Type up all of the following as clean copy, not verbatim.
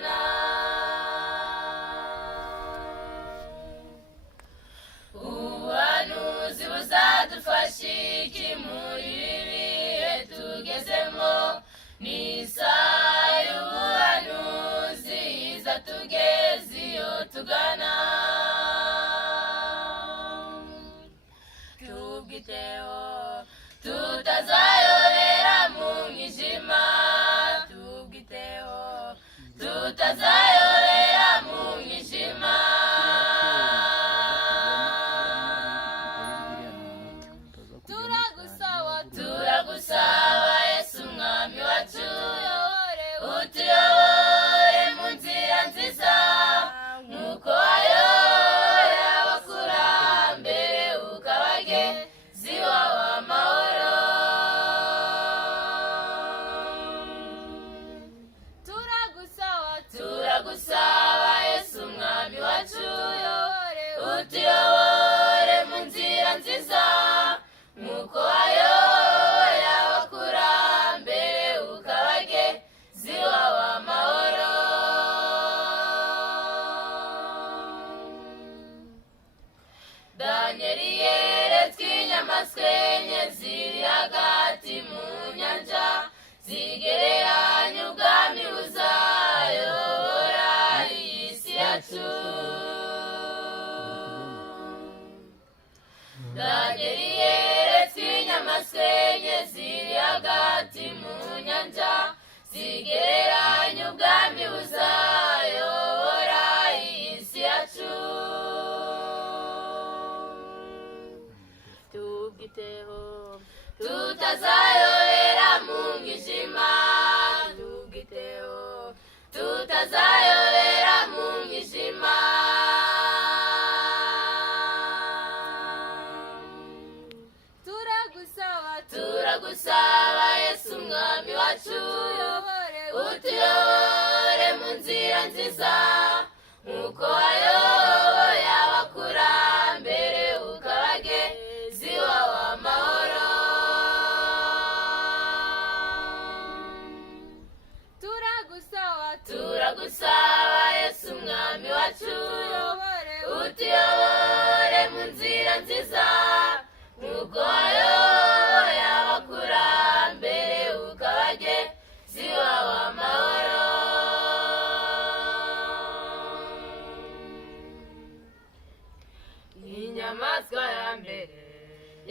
tugana. Ubuhanuzi buzadufasha iki muri ibi bihe tugezemo? Ni isaha y'ubuhanuzi izatugeza iyo tugana. Tubwiteho tutazayobera mu mwijima, tubwiteho tutazayobera mu mwijima. Turagusaba Yesu mwami wacu, utuyobore mu nzira nziza nk'uko wayoboye abakurambere ukabageza iwawe amahoro. Turagusaba Yesu mwami wacu, utuyobore mu nzira nziza nk'uko wayoboye abakurambere ukabageza iwawe amahoro. Danieli yeretswe inyamaswa enye ziri hagati mu nyanja, zigereranya ubwami buzayobora iyi si yacu. Danieli yeretswe inyamaswa enye ziri hagati mu nyanja, zigereranya ubwami buzayobora iyi si yacu. Tubwiteho tutazayobera mu mwijima, tubwiteho tutazayobera mu mwijima. Turagusaba Yesu mwami wacu, utuyobore mu nzira nziza nk'uko wayoboye abakurambere ukabageza iwawe amahoro. Turagusaba Yesu mwami wacu, utuyobore mu nzira nziza nk'uko wayoboye abakurambere ukabageza iwawe amahoro. Inyamaswa ya mbere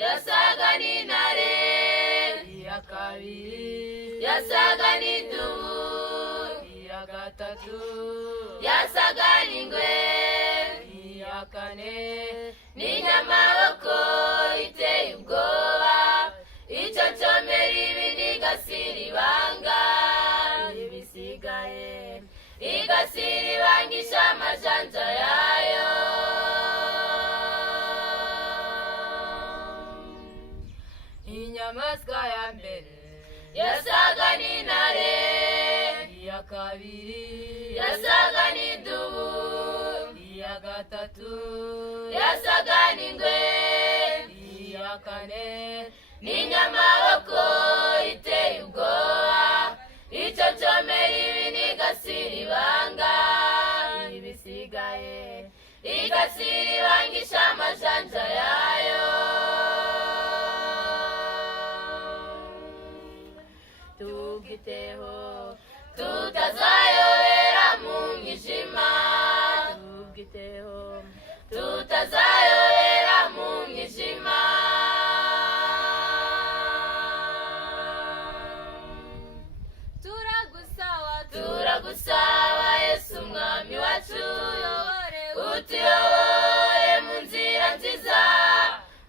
yasaga n'intare, iya kabiri yasaga n'idubu, iya gatatu yasaga n'ingwe, iya kane n'inyamaboko iteye ubwoba, iconcomera ibindi igasira ibanga, ibisigaye igasira ibangisha amajanja yayo. Inyamaswa ya mbere yasaga n'intare, iya kabiri yasaga n'idubu, iya gatatu yasaga n'ingwe, iya kane n'inyamaboko iteye ubwoba, iconcomera ibindi igasira ibanga, ibisigaye igasira ibangisha amajanja yayo. Tubwiteho tutazayobera mu mwijima, tubwiteho tutazayobera mu mwijima. Turagusaba Yesu mwami wacu, utuyobore mu nzira nziza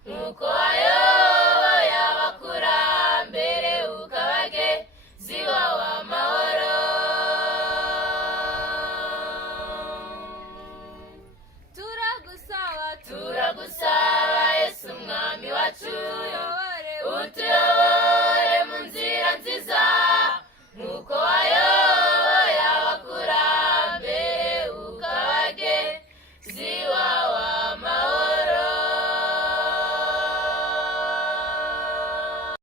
nk'uko wayoboye abakurambere ukabageza iwawe amahoro. Turagusaba Yesu mwami wacu, utuyobore